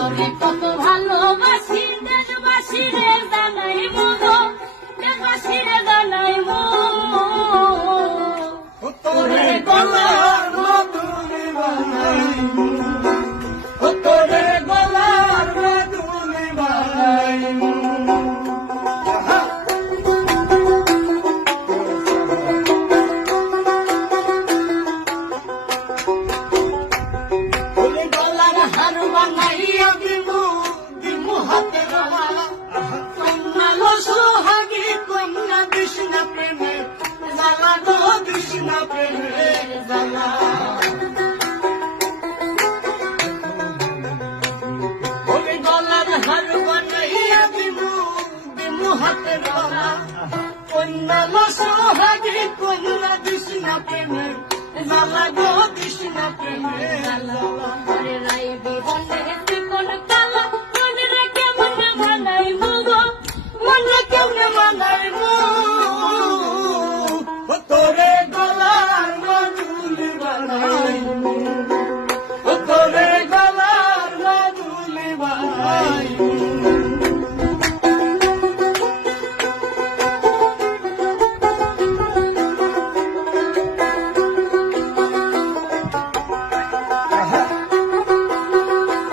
তোরে কত ভালোবাসি দেশবাসী রে জানাই মনো দেশবাসী রে জানাই মনো তোরে গলার মধুরে বানাই তোরে গলার মধুরে বানাই বানাইয়া দিমু দিমু হাতে রওয়া কন্যা লো সোহাগী কন্যা কৃষ্ণা প্রেমে জ্বালা গো কৃষ্ণা প্রেমে জ্বালা ওরে গলার হার বানাইয়া দিমু দিমু হাতে রওয়া কন্যা লো সোহাগী কন্যা কৃষ্ণা প্রেমে জ্বালা গো কৃষ্ণা প্রেমে জ্বালা রে রাই বিবনে